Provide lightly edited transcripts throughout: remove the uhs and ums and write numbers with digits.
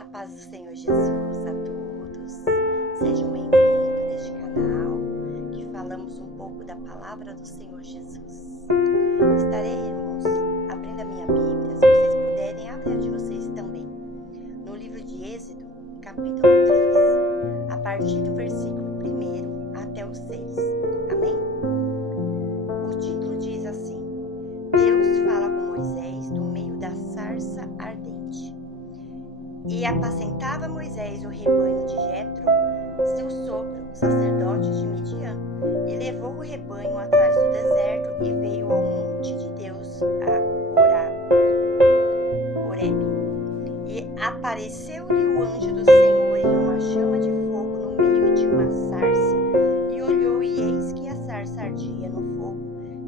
A paz do Senhor Jesus a todos. Sejam bem-vindos neste canal que falamos um pouco da palavra do Senhor Jesus. Estarei, irmãos, abrindo a minha Bíblia. Se vocês puderem, abre a de vocês também. No livro de Êxodo, capítulo 3, a partir do versículo 1 até o 6. Amém? O título diz assim: Deus fala com Moisés no meio da sarça ardente. E apacentava Moisés o rebanho de Jetro, seu sogro, sacerdote de Midian, e levou o rebanho atrás do deserto e veio ao monte de Deus, a Horebe. E apareceu-lhe o anjo do Senhor em uma chama de fogo no meio de uma sarça, e olhou, e eis que a sarça ardia no fogo,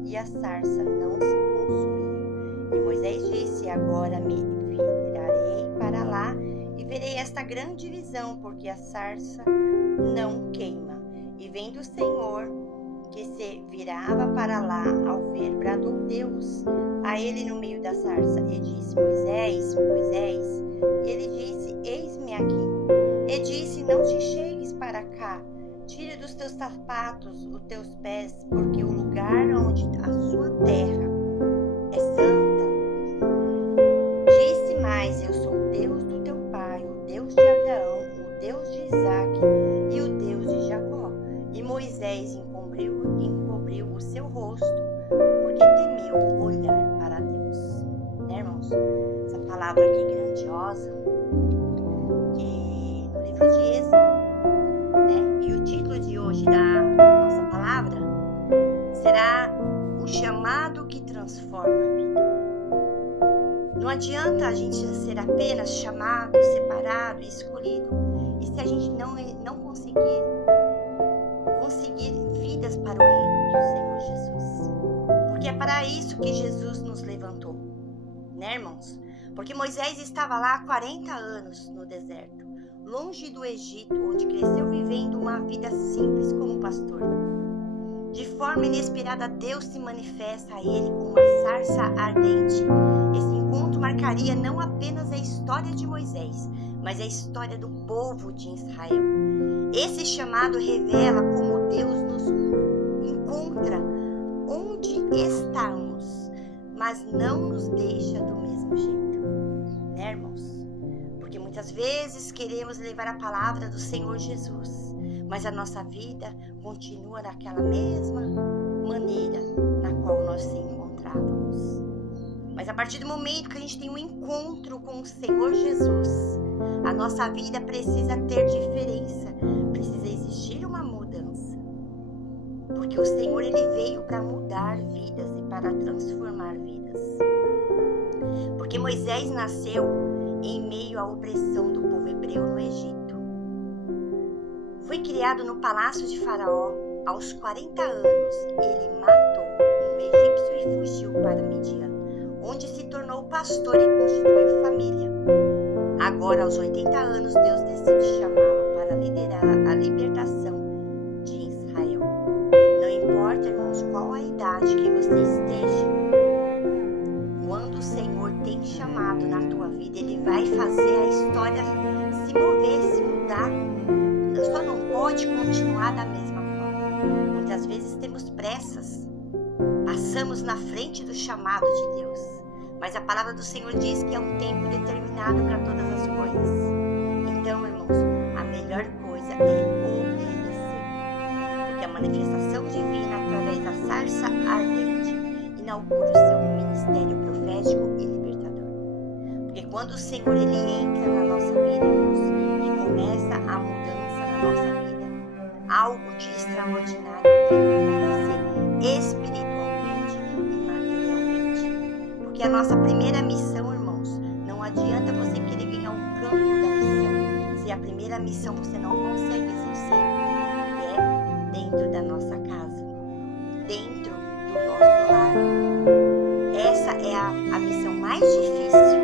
e a sarça não se consumia. E Moisés disse: Agora me virarei para lá e verei esta grande visão, porque a sarça não queima. E vendo o Senhor que se virava para lá, ao ver, bradou Deus a ele no meio da sarça, e disse: Moisés, Moisés. E ele disse: Eis-me aqui. E disse: Não te chegues para cá, tire dos teus sapatos os teus pés, porque o lugar onde a sua terra é santa. Disse mais: Eu sou o Deus do teu pai, o Deus de Abraão, o Deus de Isaque e o Deus de Jacó. E Moisés encobriu o seu rosto, porque temeu olhar para Deus. Né, irmãos? Essa palavra aqui grandiosa, que no livro de Êxodo, né? E o título de hoje da nossa palavra será o chamado que transforma a vida. Não adianta a gente ser apenas chamado, separado e escolhido, e se a gente não conseguir vidas para o reino do Senhor Jesus. Porque é para isso que Jesus nos levantou, né, irmãos? Porque Moisés estava lá há 40 anos no deserto, longe do Egito, onde cresceu vivendo uma vida simples como pastor. De forma inesperada, Deus se manifesta a ele com uma sarça ardente. Esse encontro marcaria não apenas a história de Moisés, mas a história do povo de Israel. Esse chamado revela como Deus nos encontra onde estamos, mas não nos deixa do mesmo jeito, né, irmãos? Porque muitas vezes queremos levar a palavra do Senhor Jesus, mas a nossa vida continua daquela mesma maneira na qual nós nos encontrávamos. Mas a partir do momento que a gente tem um encontro com o Senhor Jesus, a nossa vida precisa ter diferença, precisa existir uma mudança. Porque o Senhor, Ele veio para mudar vidas e para transformar vidas. Porque Moisés nasceu em meio à opressão do povo hebreu no Egito. Foi criado no palácio de Faraó. Aos 40 anos, ele matou um egípcio e fugiu para Midian, onde se tornou pastor e constituiu família. Agora, aos 80 anos, Deus decide chamá-lo para liderar a libertação de Israel. Não importa, irmãos, qual a idade que você esteja, quando o Senhor tem chamado na tua vida, Ele vai fazer a história se mover, se mudar. Só não pode continuar da mesma forma. Muitas vezes temos pressas, passamos na frente do chamado de Deus, mas a palavra do Senhor diz que é um tempo determinado para todas as coisas. Então, irmãos, a melhor coisa é obedecer, porque a manifestação divina através da sarça ardente inaugura o seu ministério profético e libertador. Porque quando o Senhor ele entra na nossa vida, irmãos, e começa a mudança na nossa vida, algo de extraordinário vai acontecer espiritualmente e materialmente. Porque a nossa primeira missão, irmãos, não adianta você querer ganhar um campo da missão, se a primeira missão você não consegue exercer, que é dentro da nossa casa, dentro do nosso lar. Essa é a missão mais difícil.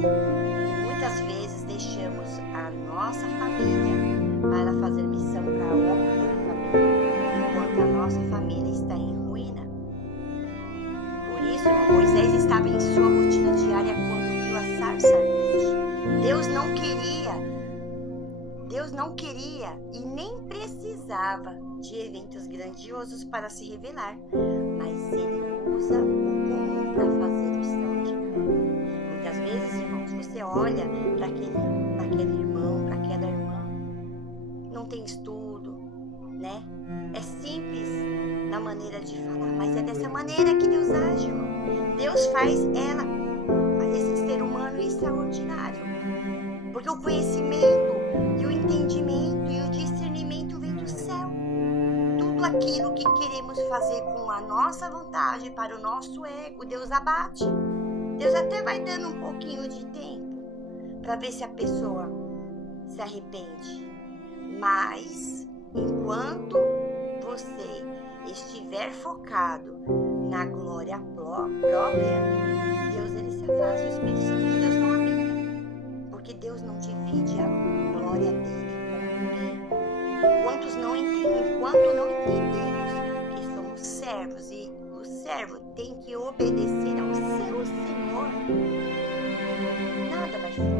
E muitas vezes deixamos a nossa família para fazer missão para outra família, enquanto a nossa família está em ruína. Por isso, Moisés estava em sua rotina diária quando viu a sarça ardente. Deus não queria Deus não queria e nem precisava de eventos grandiosos para se revelar, mas Ele usa o comum para fazer o extraordinário. Muitas vezes, irmãos, você olha para aquele irmão, para aquela irmã, não tem estudo, né? É simples na maneira de falar, mas é dessa maneira que Deus age, irmão. Deus faz esse ser humano extraordinário, porque o conhecimento e o entendimento e o discernimento vem do céu. Tudo aquilo que queremos fazer com a nossa vontade, para o nosso ego, Deus abate. Deus até vai dando um pouquinho de tempo para ver se a pessoa se arrepende. Mas, enquanto você estiver focado na glória própria, Deus ele se afasta, o Espírito Santo de Deus não habita. Porque Deus não divide a glória dele com ninguém. Enquanto não entendemos que somos servos e o servo tem que obedecer ao seu Senhor, nada vai fluir.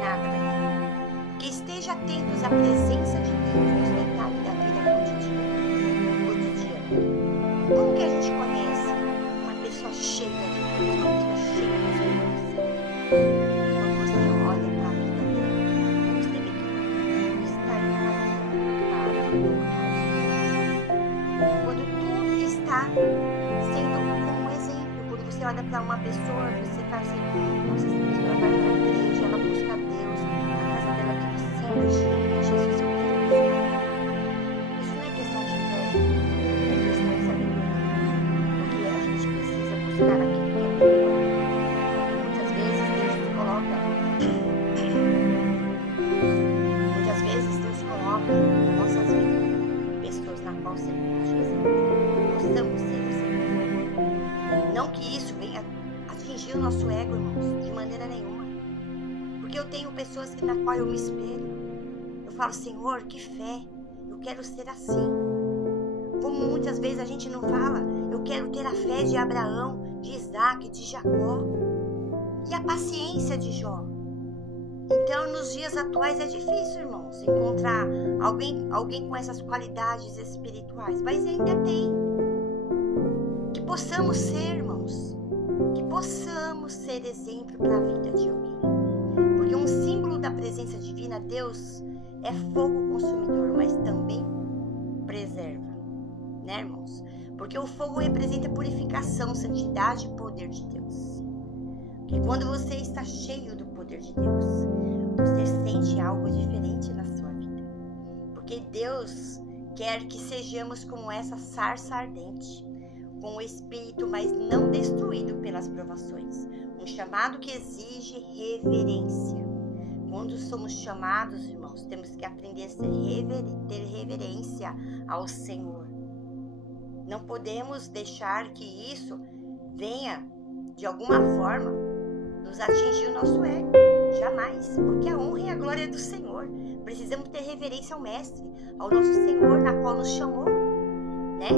Nada vai fluir. Porque esteja atentos à presença de Deus nos detalhes da vida cotidiana. Como que a gente conhece uma pessoa cheia de Deus, uma pessoa cheia do Espírito Santo? Quando você olha para a vida dela, você vê que tudo está encaminhado. Quando tudo está sendo como um exemplo, quando você olha para uma pessoa, você faz assim, nossa, essa pessoa vai para a igreja, ela busca Deus, a casa dela é tudo certinho, Jesus, eu quero isso. Isso não é questão de inveja, é questão de sabedoria, porque a gente precisa buscar aquilo que é melhor. E muitas vezes Deus coloca em nossas vidas pessoas na qual servimos de exemplo. Possamos ser exemplo. Não que isso venha atingir o nosso ego, irmãos, de maneira nenhuma. Porque eu tenho pessoas na qual eu me espelho. Eu falo, Senhor, que fé, eu quero ser assim. Como muitas vezes a gente não fala, eu quero ter a fé de Abraão, de Isaac, de Jacó. E a paciência de Jó. Então, nos dias atuais é difícil, irmãos, encontrar alguém com essas qualidades espirituais. Mas ainda tem. Que possamos ser, irmãos, que possamos ser exemplo para a vida de alguém. Porque um símbolo da presença divina, Deus, é fogo consumidor, mas também preserva, né, irmãos? Porque o fogo representa purificação, santidade e poder de Deus. Porque quando você está cheio do poder de Deus, você sente algo diferente na sua vida. Porque Deus quer que sejamos como essa sarça ardente, com o espírito, mas não destruído pelas provações. Um chamado que exige reverência. Quando somos chamados, irmãos, temos que aprender a ter reverência ao Senhor. Não podemos deixar que isso venha, de alguma forma, nos atingir o nosso ego. Jamais. Porque a honra e a glória é do Senhor. Precisamos ter reverência ao Mestre, ao nosso Senhor, na qual nos chamou, né?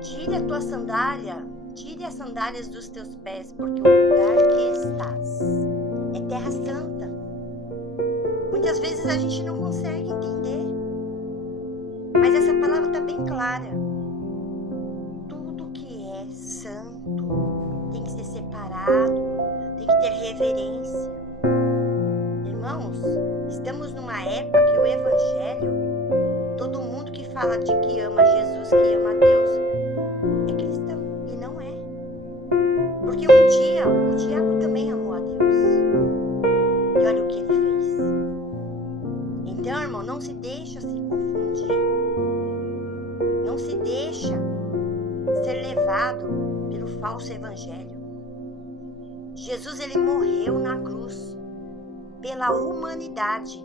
Tire a tua sandália, tire as sandálias dos teus pés, porque o lugar que estás é terra santa. Muitas vezes a gente não consegue entender, mas essa palavra está bem clara. Tudo que é santo tem que ser separado, tem que ter reverência. Irmãos, estamos numa época que o Evangelho, todo mundo que fala de que ama Jesus, que ama Deus, é cristão, e não é. Porque um dia o diabo também amou a Deus. E olha o que ele fez. Então, irmão, não se deixa se confundir. Não se deixa ser levado pelo falso evangelho. Jesus, ele morreu na cruz pela humanidade.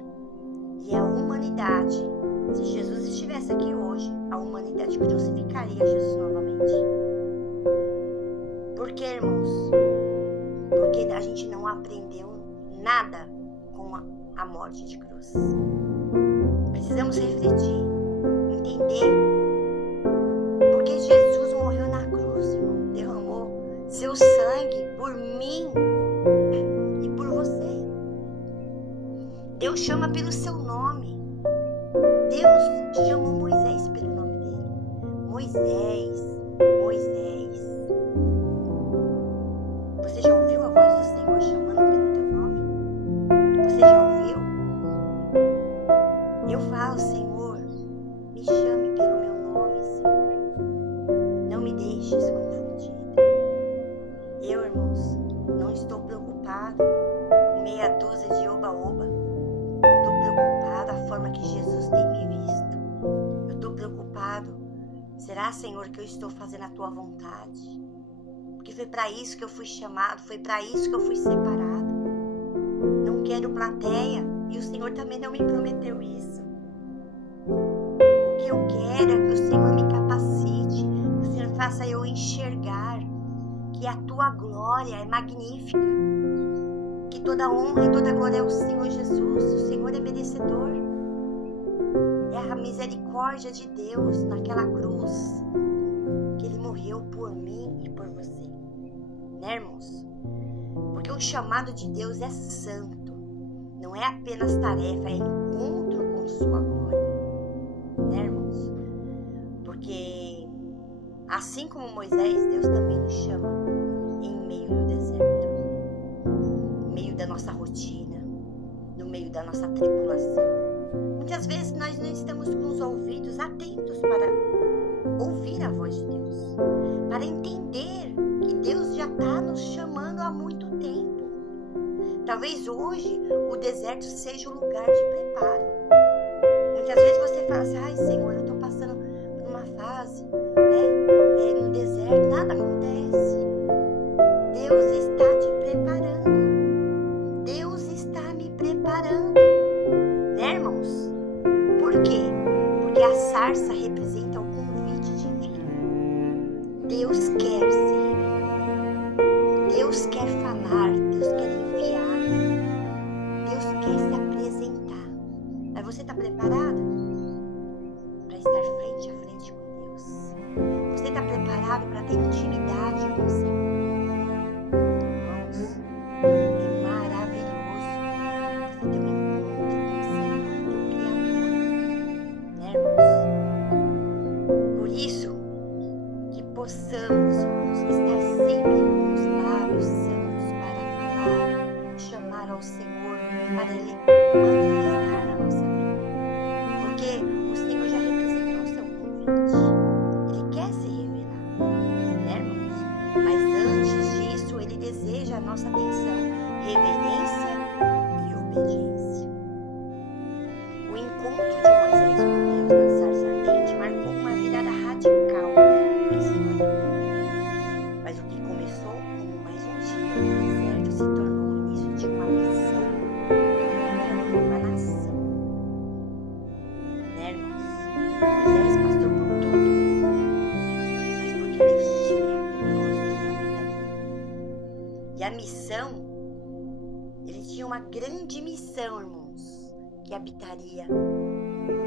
E a humanidade, se Jesus estivesse aqui hoje, a humanidade crucificaria Jesus novamente. Por quê, irmãos? Porque a gente não aprendeu nada com a morte de cruz. Precisamos refletir, entender. Porque Jesus morreu na cruz, irmão. Derramou seu sangue por mim e por você. Deus chama pelo seu nome. Deus chamou Moisés pelo nome dele. Moisés, Moisés. Você já ouviu a voz do Senhor chamando pelo teu nome? Você já ouviu? Eu falo, Senhor, me chame pelo meu nome, Senhor. Não me deixes confundida. Eu, irmãos, não estou preocupado com meia dúzia de oba-oba. Estou preocupado da forma que Jesus tem me visto. Eu estou preocupado. Será, Senhor, que eu estou fazendo a tua vontade? Porque foi para isso que eu fui chamado, foi para isso que eu fui separado. Não quero plateia, e o Senhor também não me prometeu isso. O que eu quero é que o Senhor me capacite, que o Senhor faça eu enxergar que a tua glória é magnífica, que toda honra e toda glória é o Senhor Jesus. O Senhor é merecedor. É a misericórdia de Deus naquela cruz, que Ele morreu por mim e por você, né, irmãos? Porque o chamado de Deus é santo, não é apenas tarefa, é encontro com sua glória, né, irmãos? Porque assim como Moisés, Deus também nos chama em meio do deserto, no meio da nossa rotina, no meio da nossa tribulação. Muitas vezes nós não estamos com os ouvidos atentos para ouvir a voz de Deus, para entender que Deus já está nos chamando há muito tempo. Talvez hoje o deserto seja o lugar de preparo. Muitas vezes você fala assim, ai Senhor, eu estou passando por uma fase, né, no deserto, nada acontece. Deus está te preparando. Deus está me preparando. Né, irmãos? Por quê? Porque a sarça representa o convite divino. Deus quer ser. Deus quer falar. Deus quer enviar. Deus quer se apresentar. Mas você está preparada para estar frente a frente com Deus? Você está preparado para ter intimidade com o Senhor? Irmãos, é maravilhoso você ter um encontro com o Senhor, teu Criador, né, irmãos? Por isso que possamos, irmãos, estar sempre com os lábios santos para falar, chamar ao Senhor, para Ele manifestar na nossa vida. Porque o Senhor já representou o seu convite. Ele quer se revelar, né, irmãos? Mas antes disso, Ele deseja a nossa atenção, reverência e obediência. O encontro de Moisés com Deus na sarça ardente marcou uma virada radical em sua vida. Mas o que começou como mais um dia no deserto se tornou o início de uma missão, uma nação. Né, irmãos? Moisés passou por tudo, mas porque Deus tinha propósito na vida dele. E a missão, ele tinha uma grande missão, irmãos, que habitaria,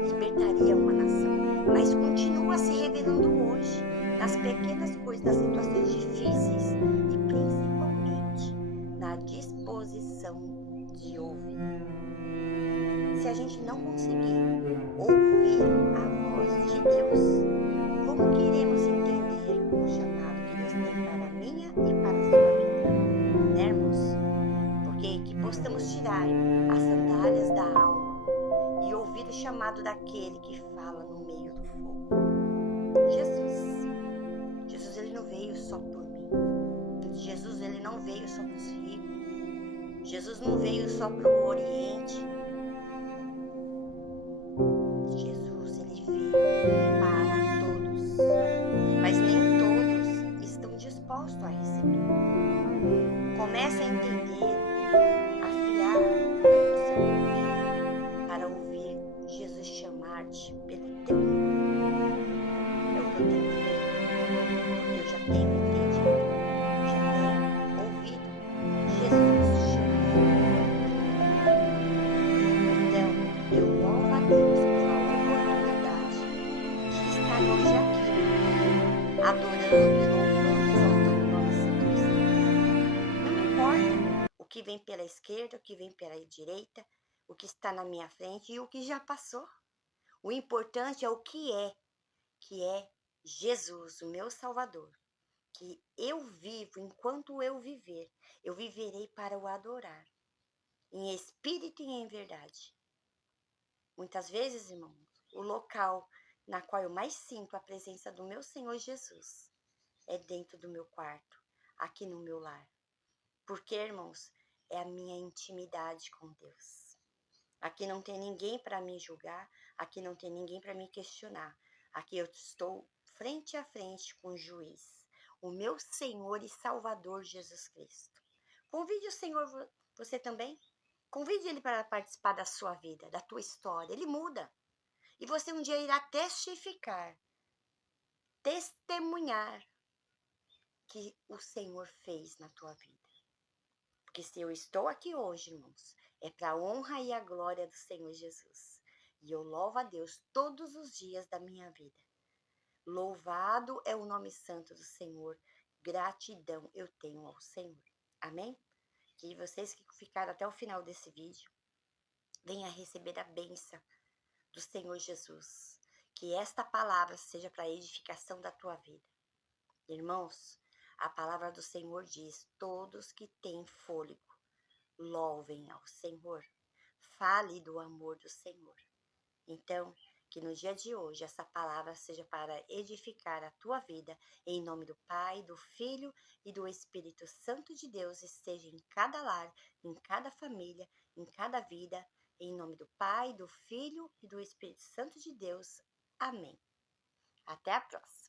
libertaria uma nação, mas continua se revelando hoje, nas pequenas coisas, nas situações difíceis e principalmente na disposição de ouvir. Se a gente não conseguir ouvir a voz de Deus, como que iremos entender o chamado que Deus tem para a minha e para a sua vida? Né, irmãos? Porque que possamos tirar as sandálias da alma e ouvir o chamado daquele que fala no meio do fogo. Jesus, ele não veio só por mim. Jesus, ele não veio só para os ricos. Jesus não veio só para o Oriente. Jesus, ele veio para todos. Mas nem todos estão dispostos a receber. Comece a entender, afiar o seu ouvido para ouvir Jesus chamar-te pelo teu nome. É o que eu tenho feito, porque eu já tenho entendido, já tenho ouvido Jesus chamando. Então, eu louvo a Deus pela oportunidade de estar hoje aqui, adorando e louvando, exaltando o nome santo do Senhor. Não importa o que vem pela esquerda, o que vem pela direita, o que está na minha frente e o que já passou. O importante é o que é Jesus, o meu Salvador. Que eu vivo, enquanto eu viver, eu viverei para o adorar, em espírito e em verdade. Muitas vezes, irmãos, o local na qual eu mais sinto a presença do meu Senhor Jesus é dentro do meu quarto, aqui no meu lar. Porque, irmãos, é a minha intimidade com Deus. Aqui não tem ninguém para me julgar, aqui não tem ninguém para me questionar. Aqui eu estou frente a frente com o juiz, o meu Senhor e Salvador Jesus Cristo. Convide o Senhor, você também. Convide Ele para participar da sua vida, da tua história. Ele muda. E você um dia irá testificar, testemunhar que o Senhor fez na tua vida. Porque se eu estou aqui hoje, irmãos, é para a honra e a glória do Senhor Jesus. E eu louvo a Deus todos os dias da minha vida. Louvado é o nome santo do Senhor. Gratidão eu tenho ao Senhor. Amém? Que vocês que ficaram até o final desse vídeo venham receber a bênção do Senhor Jesus. Que esta palavra seja para a edificação da tua vida. Irmãos, a palavra do Senhor diz: todos que têm fôlego, louvem ao Senhor. Fale do amor do Senhor. Então, que no dia de hoje essa palavra seja para edificar a tua vida, em nome do Pai, do Filho e do Espírito Santo de Deus, esteja em cada lar, em cada família, em cada vida, em nome do Pai, do Filho e do Espírito Santo de Deus. Amém. Até a próxima.